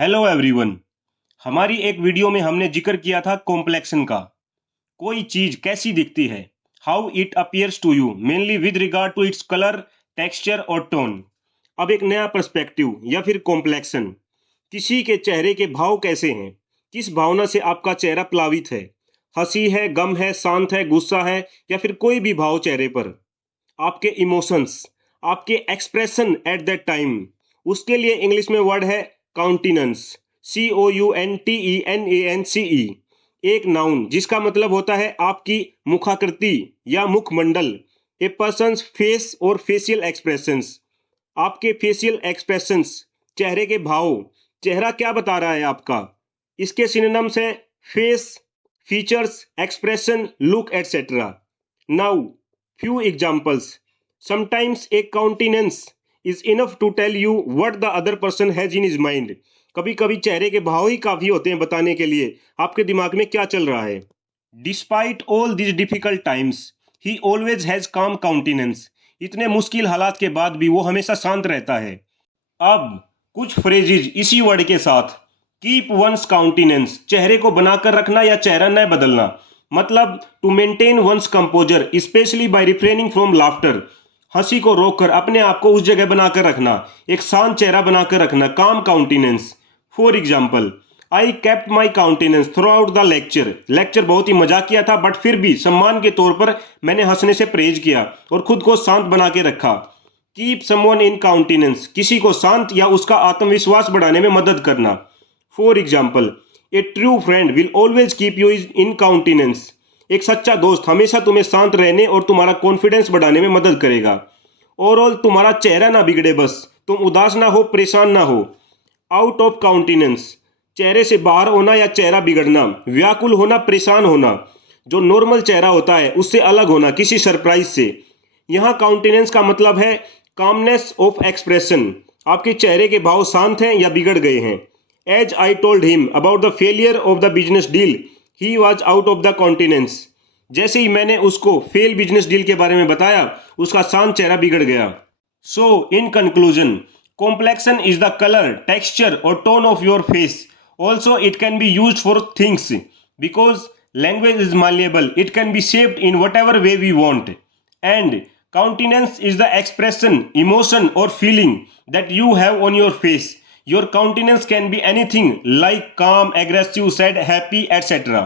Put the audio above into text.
Hello everyone. हमारी एक video में हमने जिक्र किया था कॉम्प्लेक्शन का। कोई चीज कैसी दिखती है, how it appears to you, mainly with regard to its colour, texture और टोन। अब एक नया पर्सपेक्टिव या फिर कॉम्प्लेक्शन, किसी के चेहरे के भाव कैसे हैं, किस भावना से आपका चेहरा प्लावित है, हंसी है, गम है, शांत है, गुस्सा है या फिर कोई भी भाव चेहरे पर, आपके इमोशंस, आपके एक्सप्रेशन एट दैट टाइम। उसके लिए इंग्लिश में वर्ड है काउंटिनेंस, COUNTENANCE। एक नाउन जिसका मतलब होता है आपकी मुखाकृति या मुखमंडल, ए पर्सन्स फेस और फेशियल एक्सप्रेशंस। आपके फेशियल एक्सप्रेशंस, चेहरे के भाव, चेहरा क्या बता रहा है आपका, इसके सिनोनिम्स हैं face, features, expression, look etcetera. Now few examples. Sometimes a countenance is enough to tell you what the other person has in his mind. कभी कभी चेहरे के भाव ही काफी होते हैं बताने के लिए आपके दिमाग में क्या चल रहा है। Despite all these difficult times, he always has calm countenance. इतने मुश्किल हालात के बाद भी वो हमेशा शांत रहता है। अब कुछ फ्रेजेज इसी वर्ड के साथ। कीप वंस काउंटिनेंस, चेहरे को बनाकर रखना या चेहरा न बदलना। मतलब to maintain one's composure specially by refraining from laughter, हंसी को रोककर अपने आप को उस जगह बनाकर रखना, एक शांत चेहरा बनाकर रखना, calm countenance. For example, I kept my countenance throughout the lecture. Lecture बहुत ही मजाकिया था बट फिर भी सम्मान के तौर पर मैंने हंसने से परहेज किया और खुद को शांत बना के रखा। कीप समवन इन काउंटिनेंस, किसी को शांत या उसका आत्मविश्वास बढ़ाने में मदद करना। For example, a true friend will always keep you in countenance. एक सच्चा दोस्त हमेशा तुम्हें शांत रहने और तुम्हारा कॉन्फिडेंस बढ़ाने में मदद करेगा। ओवरऑल तुम्हारा चेहरा ना बिगड़े, बस तुम उदास ना हो, परेशान ना हो। आउट ऑफ काउंटिनेंस, चेहरे से बाहर होना या चेहरा बिगड़ना, व्याकुल होना, परेशान होना, जो नॉर्मल चेहरा होता है उससे अलग होना किसी सरप्राइज से। यहाँ काउंटिनेंस का मतलब है कामनेस ऑफ एक्सप्रेशन, आपके चेहरे के भाव शांत हैं या बिगड़ गए हैं। As I told him about the failure of the business deal, he was out of the countenance. जैसे ही मैंने उसको फेल बिजनेस डील के बारे में बताया, उसका शांत चेहरा बिगड़ गया। So in conclusion, complexion is the colour, texture और tone of your face. Also it can be use for things because language is malleable, it can be shaped in whatever way we want. And countenance is the expression, emotion or feeling that you have on your face. Your countenance can be anything like calm, aggressive, sad, happy, etc.